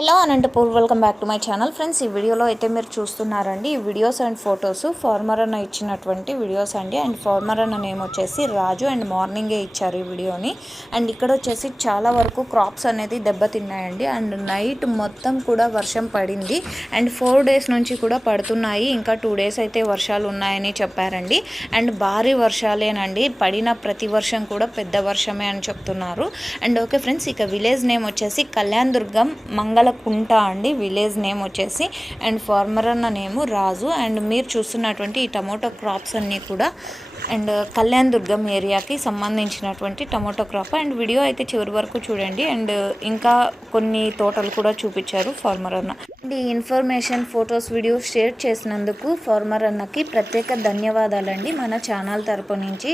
Hello Anantapur welcome back to my channel friends. ఈ వీడియోలో అయితే మీరు చూస్తున్నారండి ఈ వీడియోస్ అండ్ ఫొటోస్ ఫార్మర్ అన్న ఇచ్చినటువంటి వీడియోస్ అండి. అండ్ ఫార్మర్ అన్న నేమ్ వచ్చేసి రాజు అండ్ మార్నింగే ఇచ్చారు ఈ వీడియోని. అండ్ ఇక్కడ వచ్చేసి చాలా వరకు క్రాప్స్ అనేది దెబ్బతిన్నాయండి. అండ్ నైట్ మొత్తం కూడా వర్షం పడింది అండ్ 4 days నుంచి కూడా పడుతున్నాయి. ఇంకా 2 days అయితే వర్షాలు ఉన్నాయని చెప్పారండి. అండ్ భారీ వర్షాలేనండి, పడిన ప్రతి వర్షం కూడా పెద్ద వర్షమే అని చెప్తున్నారు. అండ్ ఓకే ఫ్రెండ్స్, ఇక విలేజ్ నేమ్ వచ్చేసి కళ్యాణ్ దుర్గం మంగళ కుంట అండి విలేజ్ నేమ్ వచ్చేసి. అండ్ ఫార్మర్ అన్న నేము రాజు. అండ్ మీరు చూస్తున్నటువంటి ఈ టమోటో క్రాప్స్ అన్నీ కూడా అండ్ కళ్యాణ్ దుర్గం ఏరియాకి సంబంధించినటువంటి టమోటో క్రాప్. అండ్ వీడియో అయితే చివరి వరకు చూడండి. అండ్ ఇంకా కొన్ని తోటలు కూడా చూపించారు ఫార్మర్ అన్న. అండ్ ఈ ఇన్ఫర్మేషన్ ఫొటోస్ వీడియోస్ షేర్ చేసినందుకు ఫార్మర్ అన్నకి ప్రత్యేక ధన్యవాదాలండి మన ఛానల్ తరపు నుంచి.